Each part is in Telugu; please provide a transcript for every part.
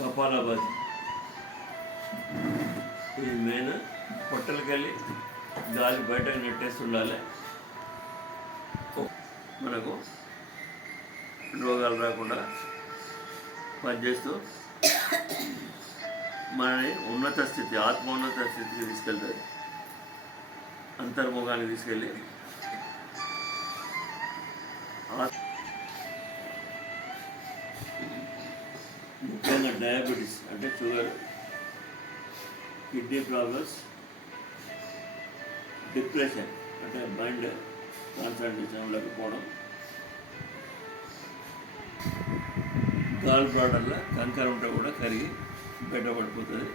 కపాలాబాద్ ఇది మెయిన్ పొట్టలకెళ్ళి గాలి బయట నెట్టేసి ఉండాలి మనకు రోగాలు రాకుండా పనిచేస్తూ మనని ఉన్నత స్థితి ఆత్మోన్నత స్థితికి తీసుకెళ్తుంది అంతర్ముఖానికి తీసుకెళ్ళి అంటే షుగర్ కిడ్నీ ప్రాబ్లమ్స్ డిప్రెషన్ అంటే మైండ్ కాన్సన్ట్రేషన్ లేకపోవడం గాల్ బ్రాడర్లో కంకర ఉంటే కూడా కరిగి బయటపడిపోతుంది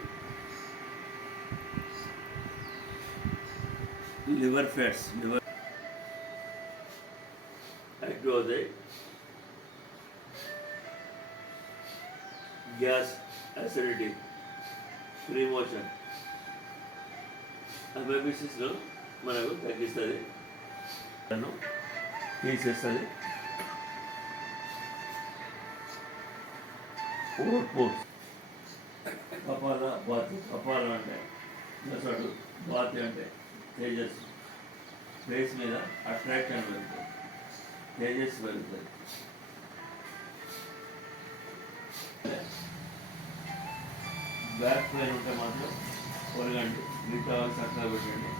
లివర్ ఫ్యాట్స్ లివర్ యాక్టివ్ అవుతాయి గ్యాస్ అసిడిటీ ఫ్రీ మోషన్ అమెబిసిస్లో మనకు తగ్గిస్తుంది. తను తీసేస్తుంది ఓట్ కపాల బాతి. కపాల అంటే నసడు బాతి అంటే తేజస్సు. ఫేస్ మీద అట్రాక్షన్ పెరుగుతుంది తేజస్సు పెరుగుతుంది బ్యాక్ పెయిన్ ఉంటే మాత్రం పొరగండి మిగతా చక్కగా పెట్టండి.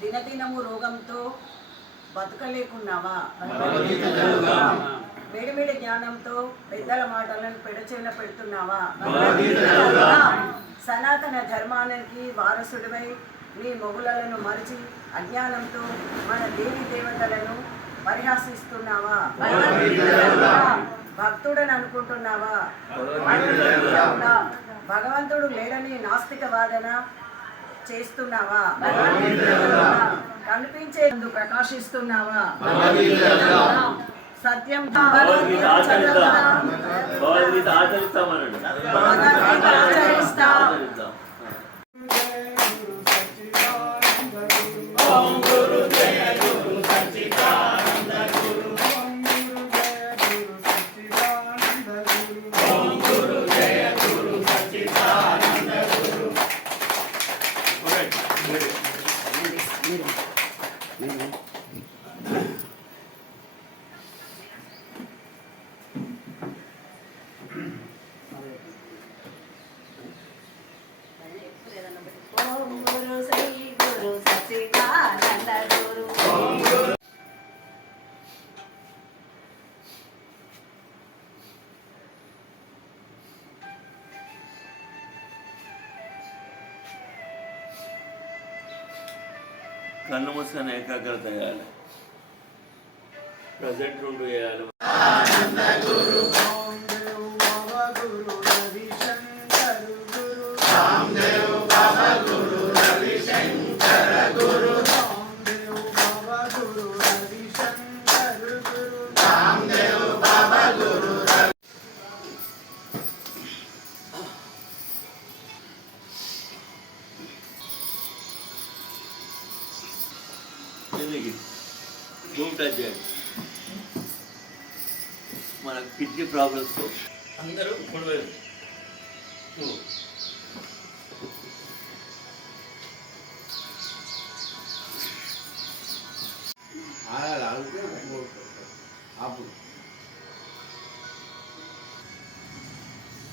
దినదినము రోగంతో బతకలేకున్నావా? వేడిమిడి జ్ఞానంతో పెద్దల మాటలను పెడచెవిన పెడుతున్నావా? సనాతన ధర్మానికి వారసుడివై నీ మొగులను మరిచి అజ్ఞానంతో మన దేవి దేవతలను పరిహాసిస్తున్నావా? భక్తుడని అనుకుంటున్నావా? భగవంతుడు లేడని నాస్తిక వాదన చేస్తున్నావా కనిపించేందుకు ప్రకాశిస్తున్నావా? సత్యం. భగవద్గీత ఆచరిస్తాం కన్ను మూసుకొని ఏకాగ్రత చేయాలి. ప్రజెంట్ ఉంటూ వేయాలి కిడ్నీ ప్రాబ్లమ్స్తో అందరూ మూడు వేలు.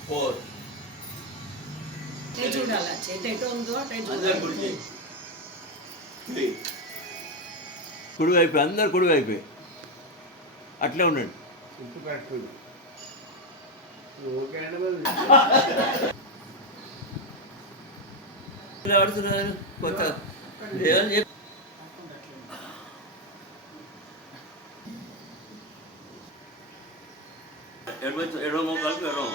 ఫోర్. చూడాల? చేతి ఎటు ఉందో అటే త్రీ. కుడి వైపు అందరు కుడి వైపు అట్లే ఉండండి చుట్టూ కట్టు ఓకే అంటే మరి ఇలా ఆడుతున్నారు కొత్త ఎడమ ఎడమ మోకాలకు ఎడమ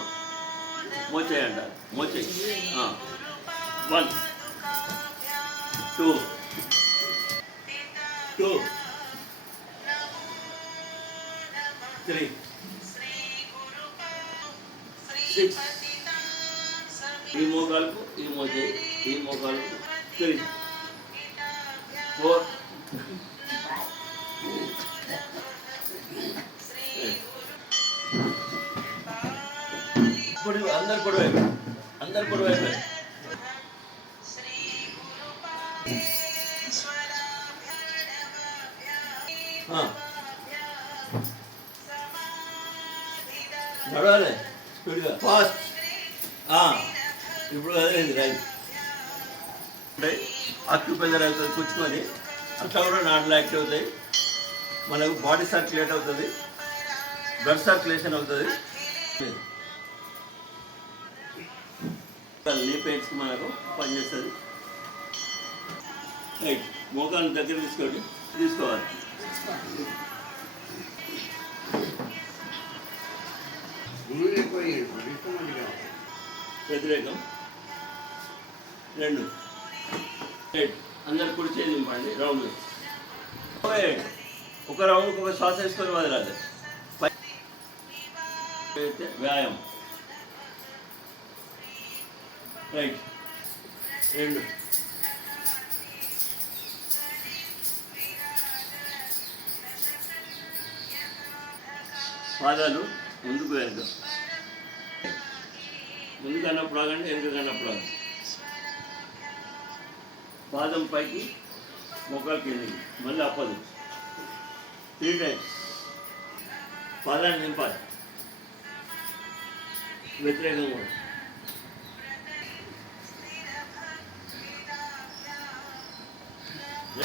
మోచేయండి మోచేయి వన్ టూ టూ త్రీ మోకాలకు ఈ మోసే ఈ మోకాలకు తెలియదు ఇప్పుడు అందరు పొడవైపోయి అందరు పొడవైపోయి ఇప్పుడు అదేంది రైట్ అంటే ఆక్యుపైజర్ అవుతుంది కూర్చుకొని అట్లా కూడా నాట్లు యాక్టివ్ అవుతాయి. మనకు బాడీ సర్క్యులేట్ అవుతుంది. బ్లడ్ సర్క్యులేషన్ అవుతుంది. పెయిన్స్ మనకు పనిచేస్తుంది రైట్ మోకాలు దగ్గర తీసుకోండి. తీసుకోవాలి. వ్యతిరేకం. రెండు. అందరు కుడి చేయి దింపండి రౌండ్. ఒక రౌండ్కి ఒక శ్వాస వేసుకొని వదలాలి. వ్యాయామం. రైట్ రెండు. పాదాలు ముందుకు వెనుక. ముందు కన్నప్పుడు ఆగండి వెనుక కన్నప్పుడు ఆగండి. పాదం పైకి మొక్కలు కిందికి మళ్ళీ అప్పదు. త్రీ టైమ్స్ పాదాన్ని నింపాలి. వ్యతిరేకంగా కూడా.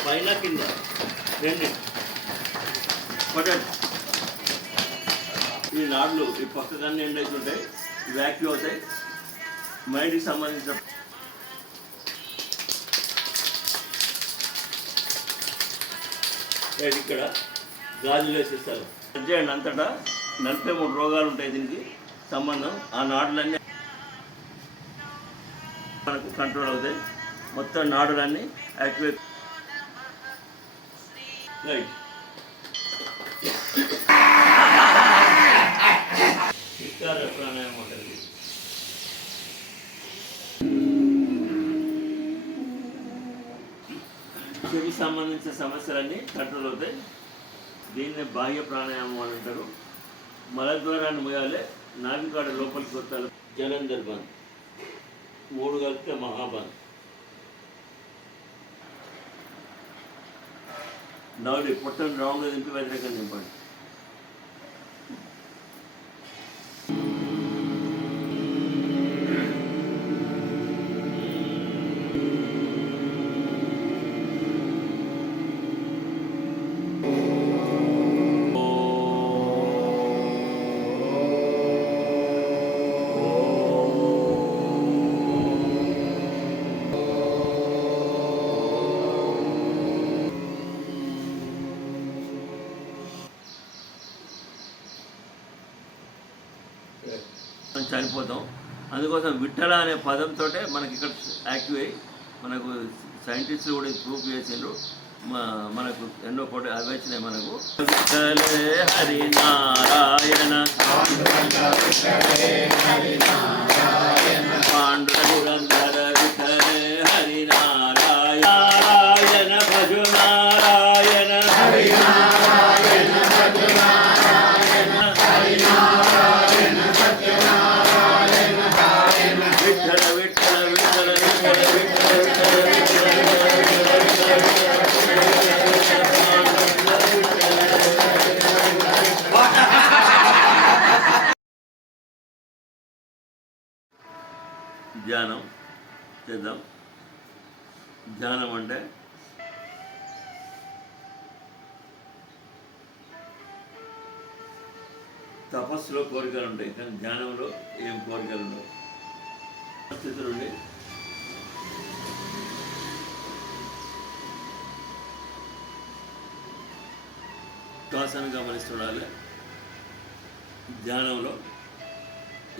పైన కింద. రెండు. పట్టండి ఈ నాడులు ఈ పక్కకన్నీ ఎండ్ అవుతుంటాయి? వ్యాక్యూ అవుతాయి. మైండ్కి సంబంధించిన రైట్ ఇక్కడ గాజులు వేసేస్తారు చేయండి అంతటా నలభై మూడు రోగాలు ఉంటాయి దీనికి సంబంధం. ఆ నాడులన్నీ మనకు కంట్రోల్ అవుతాయి. మొత్తం నాడులన్నీ యాక్టివేట్ రైట్ సంబంధించిన సమస్యలన్నీ కంట్రోల్ అవుతాయి. దీన్ని బాహ్య ప్రాణాయామం అని అంటారు. మలద్వారాన్ని మోయాలి నాభికాడ లోపలికి వస్తారు. జలంధర్ బంద్. మూడు కలిపితే మహాబంద్. నవలి పొట్టను రౌండ్గా దింపి వ్యతిరేకంగా దింపండి. మనం చనిపోతాం అందుకోసం విఠల అనే పదంతో మనకి ఇక్కడ యాక్టివ్ అయ్యి మనకు సైంటిస్టులు కూడా ప్రూఫ్ చేసిండ్రు. మనకు ఎన్నో కోట అవి వచ్చినాయి మనకు. విఠలే హరి నారాయణ అంటే తపస్సులో కోరికలు ఉంటాయి కానీ ధ్యానంలో ఏం కోరికలు ఉండవు స్థితి నుండి శ్వాసను గమనిస్తుండాలి. ధ్యానంలో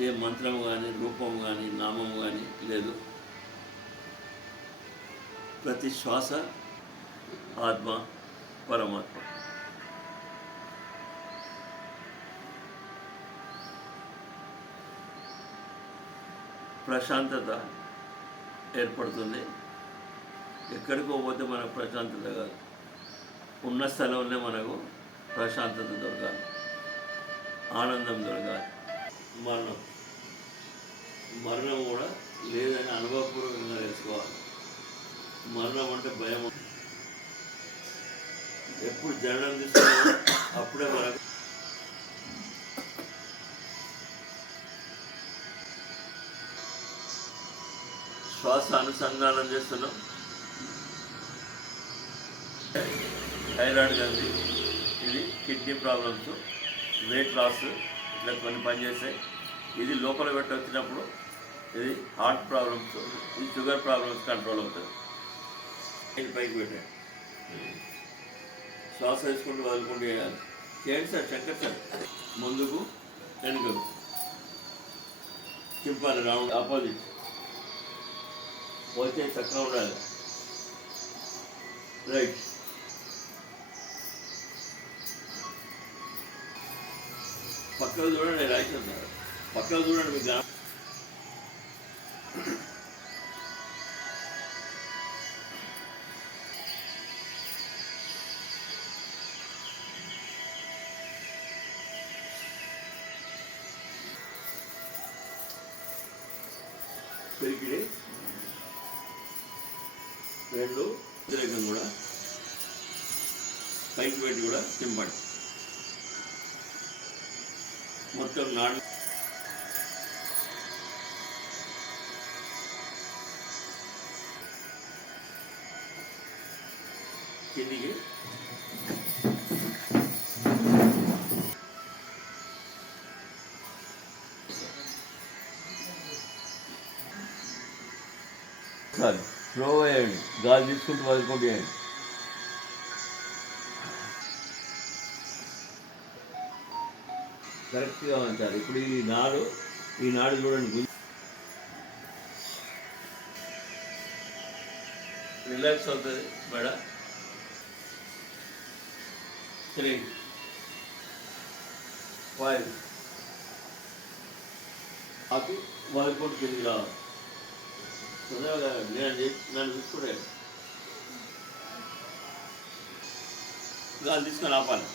ఏ మంత్రము కానీ రూపము కానీ నామము కానీ లేదు. ప్రతి శ్వాస ఆత్మ పరమాత్మ. ప్రశాంతత ఏర్పడుతుంది. ఎక్కడికో పోతే మనకు ప్రశాంతత కాదు. ఉన్న స్థలంలో మనకు ప్రశాంతత దొరకాలి. ఆనందం దొరకాలి. మరణం. మరణం కూడా లేదని అనుభవపూర్వకంగా తెలుసుకోవాలి. మరణం అంటే భయం. ఎప్పుడు జననం తీసుకున్నామో అప్పుడే మనకు శ్వాస అనుసంధానం చేస్తున్నాం. థైరాయిడ్ కలిసి ఇది కిడ్నీ ప్రాబ్లమ్స్ వెయిట్ లాస్ ఇట్లా కొన్ని పనిచేస్తాయి. ఇది లోపల పెట్టి వచ్చినప్పుడు ఇది హార్ట్ ప్రాబ్లమ్స్ ఇది షుగర్ ప్రాబ్లమ్స్ కంట్రోల్ అవుతుంది పైకి పెట్టాను శ్వాస వేసుకుంటూ వదులుకుంటూ వేయాలి చేయండి సార్ శంకర్ సార్. ముందుకు వెనుకకు. చింపాలి రౌండ్ ఆపోజిట్. వచ్చే చక్కగా ఉండాలి. రైట్. పక్కకు చూడండి రాయిస్తున్నారు ఉన్నారు పక్కకు చూడండి మీకు పైకి పెట్టి కూడా తింపండి. మొత్తం నాడు కిందికి. సారీ స్లో అయ్యండి గాలి తీసుకుంటూ వదులుకుంటూ కరెక్ట్గా ఉంచాలి. ఇప్పుడు ఈ నాడు ఈ నాడు చూడండి రిలాక్స్ అవుతుంది మేడ త్రీ ఫైవ్ అటు వదులుకుంటూ తిరిగి రావాలి. తొందరగా నేను చేసి నన్ను చూసుకుంటే. దాన్ని తీసుకొని ఆపాలి.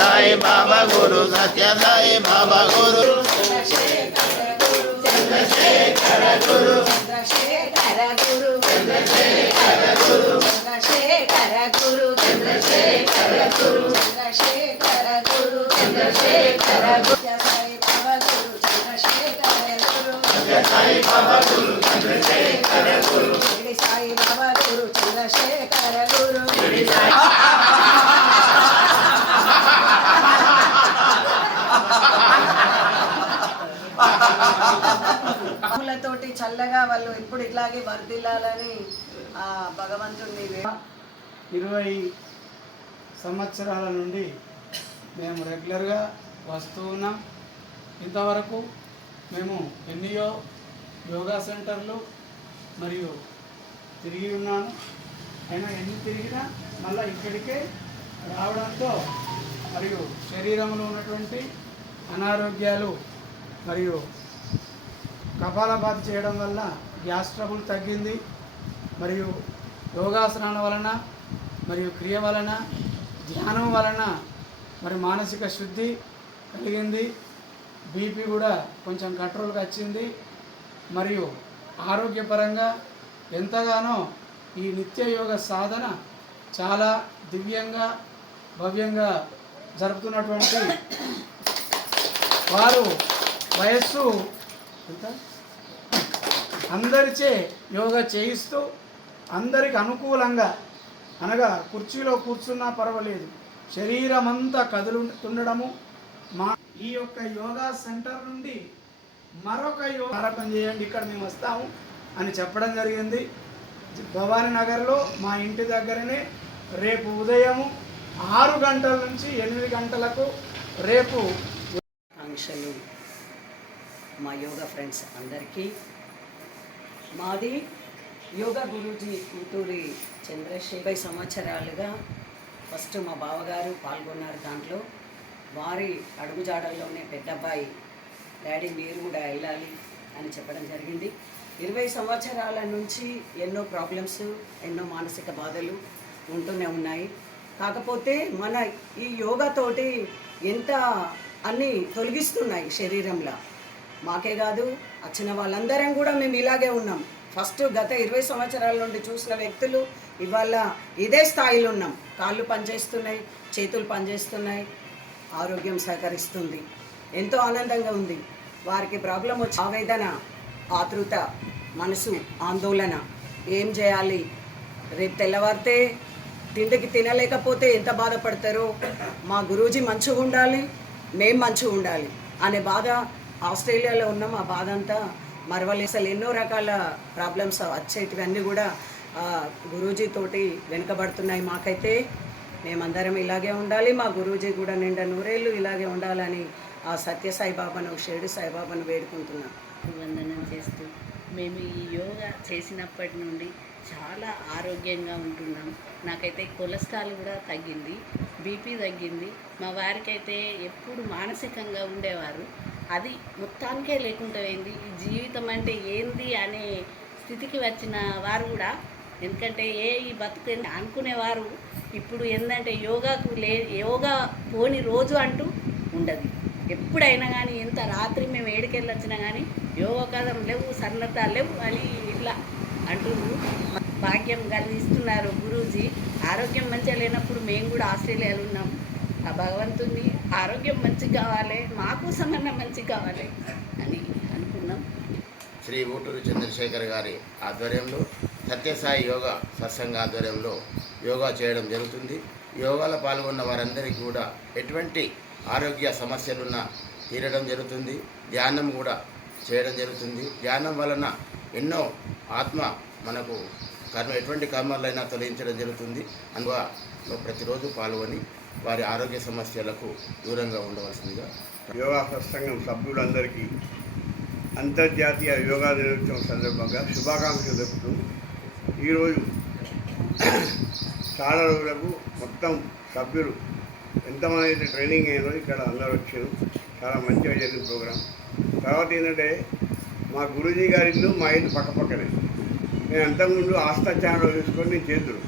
సాయి బాబా గురు సత్య సాయి బాబా గురు చంద్రశేఖర గురు చంద్రశేఖర గురు చంద్రశేఖర గురు చంద్రశేఖర గురు చంద్రశేఖర గురు చల్లగా వాళ్ళు ఇప్పుడు ఇట్లాగే వర్దిల్లాలని భగవంతుడిని ఇరవై సంవత్సరాల నుండి మేము రెగ్యులర్గా వస్తూ ఉన్నాం. ఇంతవరకు మేము ఎన్నియో యోగా సెంటర్లు మరియు తిరిగి ఉన్నాను. అయినా ఎన్ని తిరిగినా మళ్ళీ ఇక్కడికే రావడంతో మరియు శరీరంలో ఉన్నటువంటి అనారోగ్యాలు మరియు కపాలభాతి చేయడం వల్ల గ్యాస్ ట్రబుల్ తగ్గింది. మరియు యోగాసనాల వలన మరియు క్రియ వలన ధ్యానం వలన మరి మానసిక శుద్ధి కలిగింది. బీపీ కూడా కొంచెం కంట్రోల్కి వచ్చింది. మరియు ఆరోగ్యపరంగా ఎంతగానో ఈ నిత్య యోగ సాధన చాలా దివ్యంగా భవ్యంగా జరుపుతున్నటువంటి వారు వయస్సు అందరిచే యోగా చేయిస్తూ అందరికి అనుకూలంగా అనగా కుర్చీలో కూర్చున్నా పర్వాలేదు. శరీరం అంతా కదులుతుండడము మా ఈ యొక్క యోగా సెంటర్ నుండి మరొక యోగా చేయండి ఇక్కడ మేము వస్తాము అని చెప్పడం జరిగింది. భవానీ నగర్లో మా ఇంటి దగ్గరనే రేపు ఉదయము ఆరు గంటల నుంచి ఎనిమిది గంటలకు రేపు ఆకాంక్షలు మా యోగా ఫ్రెండ్స్ అందరికీ. మాది యోగా గురూజీ గుంటూరి చంద్రశేఖర్ సంవత్సరాలుగా ఫస్ట్ మా బావగారు పాల్గొన్నారు దాంట్లో. వారి అడుగుజాడల్లోనే పెద్దబ్బాయి డాడీ మీరు కూడా వెళ్ళాలి అని చెప్పడం జరిగింది. ఇరవై సంవత్సరాల నుంచి ఎన్నో ప్రాబ్లమ్స్ ఎన్నో మానసిక బాధలు ఉంటూనే ఉన్నాయి. కాకపోతే మన ఈ యోగాతోటి ఎంత అన్నీ తొలగిస్తున్నాయి శరీరంలో. మాకే కాదు వచ్చిన వాళ్ళందరం కూడా మేము ఇలాగే ఉన్నాం. ఫస్ట్ గత ఇరవై సంవత్సరాల నుండి చూసిన వ్యక్తులు ఇవాళ ఇదే స్థాయిలో ఉన్నాం. కాళ్ళు పనిచేస్తున్నాయి చేతులు పనిచేస్తున్నాయి ఆరోగ్యం సహకరిస్తుంది. ఎంతో ఆనందంగా ఉంది. వారికి ప్రాబ్లం వచ్చి ఆవేదన ఆతృత మనసు ఆందోళన. ఏం చేయాలి? రేపు తెల్లవారితే తిండికి తినలేకపోతే ఎంత బాధపడతారో? మా గురూజీ మంచిగా ఉండాలి మేం మంచిగా ఉండాలి అనే బాధ ఆస్ట్రేలియాలో ఉన్నాం ఆ బాధ అంతా మరవలే అసలు ఎన్నో రకాల ప్రాబ్లమ్స్ వచ్చేటివన్నీ కూడా గురూజీ తోటి వెనుకబడుతున్నాయి. మాకైతే మేమందరం ఇలాగే ఉండాలి. మా గురూజీ కూడా నిండా నూరేళ్ళు ఇలాగే ఉండాలని ఆ సత్య సాయిబాబాను షిరిడి సాయిబాబాను వేడుకుంటున్నాం. వందనం చేస్తూ మేము ఈ యోగా చేసినప్పటి నుండి చాలా ఆరోగ్యంగా ఉంటున్నాం. నాకైతే కొలెస్ట్రాల్ కూడా తగ్గింది బీపీ తగ్గింది. మా వారికైతే ఎప్పుడు మానసికంగా ఉండేవారు. అది మొత్తానికే లేకుండా పోయింది ఈ జీవితం అంటే ఏంది అనే స్థితికి వచ్చిన వారు కూడా ఎందుకంటే ఏ ఈ బతుకు అనుకునేవారు ఇప్పుడు ఏంటంటే యోగాకు లే యోగా పోని రోజు అంటూ ఉండదు. ఎప్పుడైనా కానీ ఎంత రాత్రి మేము ఏడుకెళ్ళి వచ్చినా కానీ యోగకథం లేవు సన్నతాలు లేవు అని ఇట్లా అంటూ భాగ్యం కలిగిస్తున్నారు గురూజీ. ఆరోగ్యం మంచిగా లేనప్పుడు మేము కూడా ఆస్ట్రేలియాలో ఉన్నాం. ఆ భగవంతుని ఆరోగ్యం మంచిగా కావాలి మా సంఘటన మంచి కావాలి అని అనుకున్నాం. శ్రీ ఊటూరు చంద్రశేఖర్ గారి ఆధ్వర్యంలో సత్యసాయి యోగా సత్సంగ ఆధ్వర్యంలో యోగా చేయడం జరుగుతుంది. యోగాలో పాల్గొన్న వారందరికీ కూడా ఎటువంటి ఆరోగ్య సమస్యలున్నా తీరడం జరుగుతుంది. ధ్యానం కూడా చేయడం జరుగుతుంది. ధ్యానం వలన ఎన్నో ఆత్మ మనకు కర్మ ఎటువంటి కర్మలైనా తొలగించడం జరుగుతుంది. అందువల్ల ప్రతిరోజు పాల్గొని వారి ఆరోగ్య సమస్యలకు దూరంగా ఉండవలసిందిగా. యోగా సత్సంగం సభ్యులందరికీ అంతర్జాతీయ యోగా దినోత్సవం సందర్భంగా శుభాకాంక్షలు తెలుపుతూ ఈరోజు చాలా రోజులకు మొత్తం సభ్యులు ఎంతమంది అయితే ట్రైనింగ్ అయ్యారో ఇక్కడ అందరూ వచ్చారు. చాలా మంచిగా జరిగిన ప్రోగ్రాం. తర్వాత ఏంటంటే మా గురూజీ గారి ఇల్లు మా ఇల్లు పక్కపక్కనే నేను అంతకుముందు ఆస్థా ఛానల్ చూసుకొని నేను చేతుడు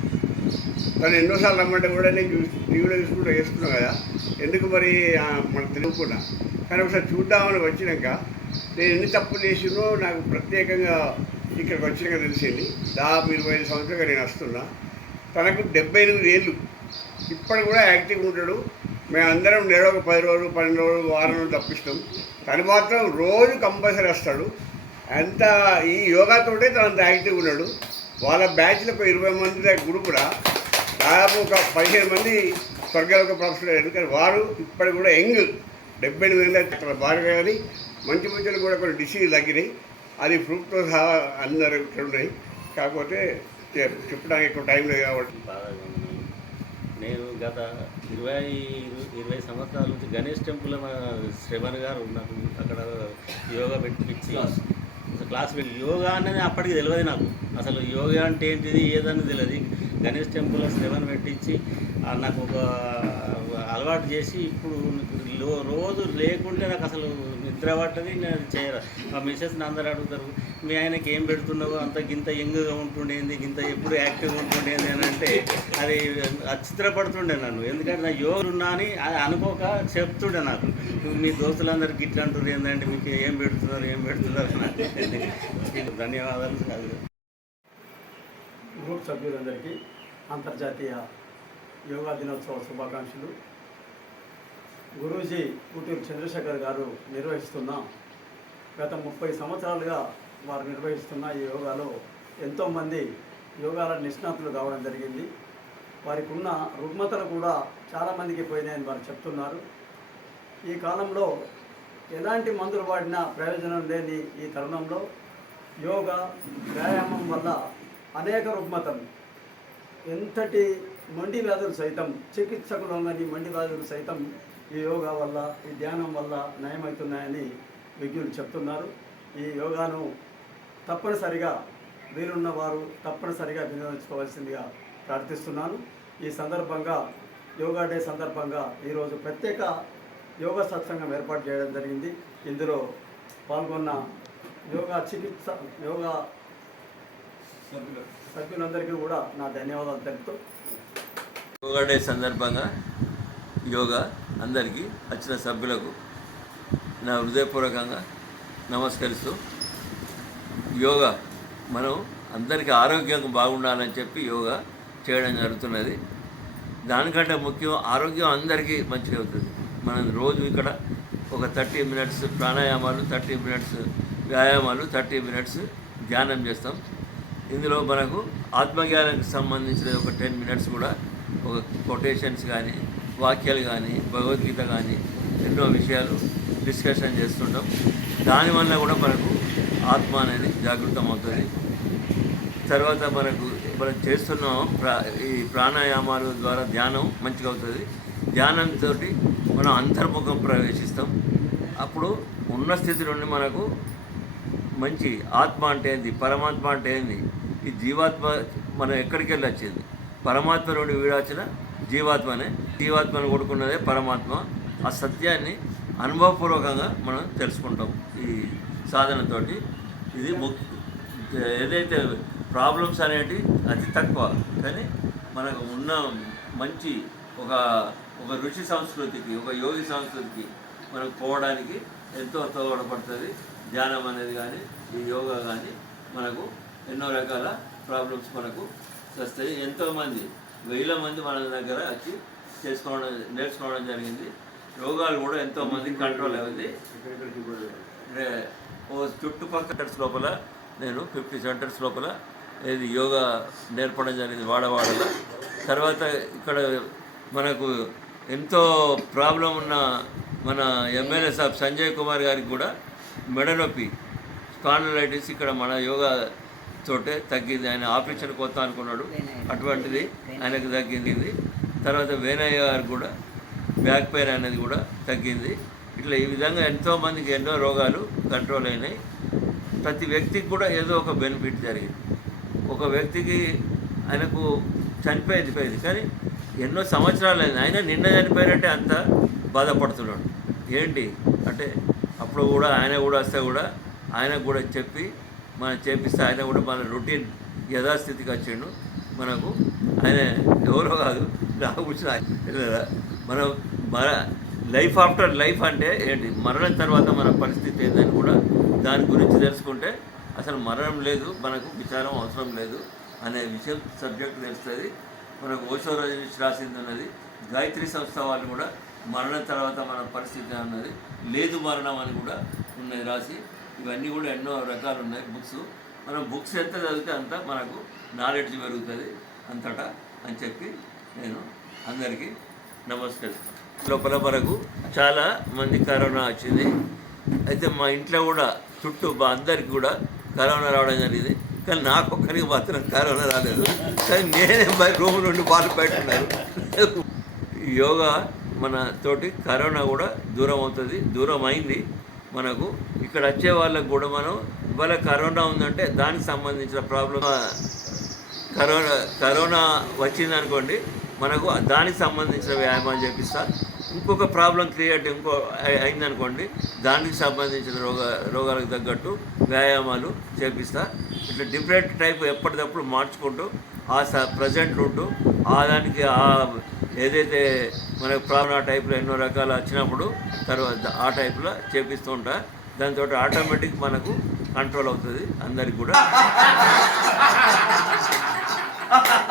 తను ఎన్నోసార్లు రమ్మంటే కూడా నేను చూసి టీవీలో చూసుకుంటూ వేసుకున్నాను కదా. ఎందుకు మరి మనం మనకు తెలుసుకున్నా కానీ ఒకసారి చూద్దామని వచ్చినాక నేను ఎన్ని తప్పులు చేసినో నాకు ప్రత్యేకంగా ఇక్కడికి వచ్చినాక తెలిసింది. దాదాపు ఇరవై ఐదు సంవత్సరాలుగా నేను వస్తున్నా. తనకు డెబ్బై ఎనిమిది ఏళ్ళు. ఇప్పటికి కూడా యాక్టివ్గా ఉంటాడు. మేమందరం నెల ఒక పది రోజులు పన్నెండు రోజులు వారం రోజులు తప్పిస్తాం. తను మాత్రం రోజు కంపల్సరీ వస్తాడు. అంత ఈ యోగాతోటే తను అంత యాక్టివ్గా ఉన్నాడు. వాళ్ళ బ్యాచ్లో ఒక ఇరవై మంది దాకా గ్రూప్ కూడా దాదాపు ఒక పదిహేను మంది స్వర్గాలకు ప్రొఫెసర్ అయ్యారు. కానీ వారు ఇప్పటికి కూడా యంగ్. డెబ్బై ఎనిమిది అక్కడ భార్య కానీ మంచి మంచులు కూడా కొన్ని డిసీజ్ తగ్గినాయి. అది ఫ్రూట్తో సహా అందరు ఇక్కడ ఉన్నాయి. కాకపోతే చెప్పడానికి ఎక్కువ టైం లేదు కాబట్టి. బాగా. నేను గత ఇరవై ఇరవై సంవత్సరాల నుంచి గణేష్ టెంపుల్ మన శ్రవణ్ గారు నాకు అక్కడ యోగా పెట్టించి క్లాస్ వెళ్ళి యోగా అనేది అప్పటికి తెలియదు నాకు. అసలు యోగా అంటే ఏంటిది ఏదని తెలియదు గణేష్ టెంపుల్లో శ్రవణ్ పెట్టించి నాకు ఒక అలవాటు చేసి ఇప్పుడు లో రోజు లేకుంటే నాకు అసలు నిద్ర పట్టది నేను చేయరా? మా మిసెస్ అందరు అడుగుతారు మీ ఆయనకి ఏం పెడుతున్నావు? అంత గింత యంగ్గా ఉంటుండేంది గింత ఎప్పుడు యాక్టివ్గా ఉంటుండేంది? అని అంటే అది అచిత్రపడుతుండే నన్ను. ఎందుకంటే నా యోగులు ఉన్నా అని అది అనుకోక చెప్తుండే నాకు. మీ దోస్తులందరికీ ఇట్లా అంటుండ్రు ఏంటంటే మీకు ఏం పెడుతున్నారు ఏం పెడుతున్నారు? అని అంటే ధన్యవాదాలు కాదు. గ్రూప్ సభ్యులందరికీ అంతర్జాతీయ యోగా దినోత్సవ శుభాకాంక్షలు. గురూజీ కూటూరు చంద్రశేఖర్ గారు నిర్వహిస్తున్న. గత ముప్పై సంవత్సరాలుగా వారు నిర్వహిస్తున్న ఈ యోగాలో ఎంతోమంది యోగాల నిష్ణాతులు కావడం జరిగింది. వారికి ఉన్న రుగ్మతలు కూడా చాలామందికి పోయినాయని వారు చెప్తున్నారు. ఈ కాలంలో ఎలాంటి మందులు వాడినా ప్రయోజనం లేని ఈ తరుణంలో యోగా వ్యాయామం వల్ల అనేక రుగ్మతలు ఎంతటి మొండి వ్యాధులు సైతం చికిత్సకులోని మొండి వ్యాధులు సైతం ఈ యోగా వల్ల ఈ ధ్యానం వల్ల నయమవుతున్నాయని విజ్ఞులు చెప్తున్నారు. ఈ యోగాను తప్పనిసరిగా వీలున్న వారు తప్పనిసరిగా వినియోగించుకోవాల్సిందిగా ప్రార్థిస్తున్నాను. ఈ సందర్భంగా యోగా డే సందర్భంగా ఈరోజు ప్రత్యేక యోగా సత్సంగం ఏర్పాటు చేయడం జరిగింది. ఇందులో పాల్గొన్న యోగా చికిత్స యోగా సభ్యులందరికీ కూడా నా ధన్యవాదాలు తెలుపుతూ యోగా డే సందర్భంగా యోగా అందరికీ వచ్చిన సభ్యులకు నా హృదయపూర్వకంగా నమస్కరిస్తూ యోగా మనం అందరికీ ఆరోగ్యంగా బాగుండాలని చెప్పి యోగా చేయడం జరుగుతున్నది. దానికంటే ముఖ్యం ఆరోగ్యం అందరికీ మంచిగా అవుతుంది. మనం రోజు ఇక్కడ ఒక థర్టీ మినిట్స్ ప్రాణాయామాలు థర్టీ మినిట్స్ వ్యాయామాలు థర్టీ మినిట్స్ ధ్యానం చేస్తాం. ఇందులో మనకు ఆత్మజ్ఞానానికి సంబంధించిన ఒక టెన్ మినిట్స్ కూడా ఒక కొటేషన్స్ కానీ వాక్యాలు కానీ భగవద్గీత కానీ ఎన్నో విషయాలు డిస్కషన్ చేస్తుంటాం. దానివల్ల కూడా మనకు ఆత్మ అనేది జాగృతం అవుతుంది తర్వాత మనకు మనం చేస్తున్న ప్రా ఈ ప్రాణాయామాల ద్వారా ధ్యానం మంచిగా అవుతుంది ధ్యానంతో మనం అంతర్ముఖం ప్రవేశిస్తాం. అప్పుడు ఉన్న స్థితి నుండి మనకు మంచి ఆత్మ అంటే ఏంది? పరమాత్మ అంటే ఏంది? ఈ జీవాత్మ మనం ఎక్కడికి వెళ్ళి వచ్చింది పరమాత్మ నుండి వీడాచిన జీవాత్మనే. జీవాత్మను కొడుకున్నదే పరమాత్మ. ఆ సత్యాన్ని అనుభవపూర్వకంగా మనం తెలుసుకుంటాం ఈ సాధనతోటి. ఇది ఏదైతే ప్రాబ్లమ్స్ అనేటి అతి తక్కువ. కానీ మనకు ఉన్న మంచి ఒక ఒక ఋషి సంస్కృతికి ఒక యోగి సంస్కృతికి మనకు పోవడానికి ఎంతో తోడపడుతుంది. ధ్యానం అనేది కానీ ఈ యోగా కానీ మనకు ఎన్నో రకాల ప్రాబ్లమ్స్ మనకు వస్తాయి. ఎంతోమంది వేల మంది మన దగ్గర వచ్చి చేసుకోవడం నేర్చుకోవడం జరిగింది. రోగాలు కూడా ఎంతో మందికి కంట్రోల్ అయింది. ఓ చుట్టుపక్కల లోపల నేను ఫిఫ్టీ సెంటర్స్ లోపల ఇది యోగా నేర్పడం జరిగింది వాడవాడలో తర్వాత ఇక్కడ మనకు ఎంతో ప్రాబ్లం ఉన్న మన ఎమ్మెల్యే సాబ్ సంజయ్ కుమార్ గారికి కూడా మెడనొప్పి స్పాండలైటిస్ ఇక్కడ మన యోగా తోటే తగ్గింది. ఆయన ఆపరేషన్ కొత్త అనుకున్నాడు. అటువంటిది ఆయనకు తగ్గింది తర్వాత వేనయ్య గారు కూడా బ్యాక్ పెయిన్ అనేది కూడా తగ్గింది. ఇట్లా ఈ విధంగా ఎంతోమందికి ఎన్నో రోగాలు కంట్రోల్ అయినాయి. ప్రతి వ్యక్తికి కూడా ఏదో ఒక బెనిఫిట్ జరిగింది. ఒక వ్యక్తికి ఆయనకు చనిపోయింది పోయింది. కానీ ఎన్నో సంవత్సరాలు అయింది. ఆయన నిన్న చనిపోయినట్టే అంత బాధపడుతున్నాడు. ఏంటి? అంటే అప్పుడు కూడా ఆయన కూడా వస్తే కూడా ఆయనకు కూడా చెప్పి మనం చేపిస్తే ఆయన కూడా మన రొటీన్ యథాస్థితికి వచ్చిండు. మనకు ఆయన ఎవరో కాదు రాకూర్చున్న మనం మన లైఫ్ ఆఫ్టర్ లైఫ్ అంటే ఏంటి? మరణం తర్వాత మన పరిస్థితి ఏందని కూడా దాని గురించి తెలుసుకుంటే అసలు మరణం లేదు మనకు విచారం అవసరం లేదు అనే విషయం సబ్జెక్ట్ తెలుస్తుంది. మనకు ఓషో నుంచి రాసింది ఉన్నది. గాయత్రి సంస్థ వాళ్ళు కూడా మరణం తర్వాత మన పరిస్థితి అన్నది లేదు మరణం అని కూడా ఉన్నది రాసి ఇవన్నీ కూడా ఎన్నో రకాలు ఉన్నాయి బుక్స్. మనం బుక్స్ ఎంత చదివితే అంత మనకు నాలెడ్జ్ పెరుగుతుంది అంతటా అని చెప్పి నేను అందరికీ నమస్కరిస్తాను లోపల వరకు చాలా మంది కరోనా వచ్చింది. అయితే మా ఇంట్లో కూడా చుట్టూ మా అందరికి కూడా కరోనా రావడం జరిగింది. కానీ నాకు ఒక్కరికి మాత్రం కరోనా రాలేదు. కానీ నేనే బయట రూమ్ నుండి బాధ పెట్టున్నారు యోగా మన తోటి కరోనా కూడా దూరం అవుతుంది దూరం అయింది. మనకు ఇక్కడ వచ్చే వాళ్ళకు కూడా మనం ఇవాళ కరోనా ఉందంటే దానికి సంబంధించిన ప్రాబ్లం కరోనా కరోనా వచ్చిందనుకోండి మనకు దానికి సంబంధించిన వ్యాయామం చేపిస్తా. ఇంకొక ప్రాబ్లం క్రియేట్ ఇంకో అయిందనుకోండి దానికి సంబంధించిన రోగ రోగాలకు తగ్గట్టు వ్యాయామాలు చేపిస్తా. ఇట్లా డిఫరెంట్ టైప్ ఎప్పటికప్పుడు మార్చుకుంటూ ఆ స ప్రజెంట్ ఉంటూ ఆ దానికి ఆ ఏదైతే మనకు ప్రాబ్లం ఆ టైప్లో ఎన్నో రకాలు వచ్చినప్పుడు తర్వాత ఆ టైప్లో చేపిస్తూ ఉంటా. దాంతో ఆటోమేటిక్ మనకు కంట్రోల్ అవుతుంది అందరికి కూడా.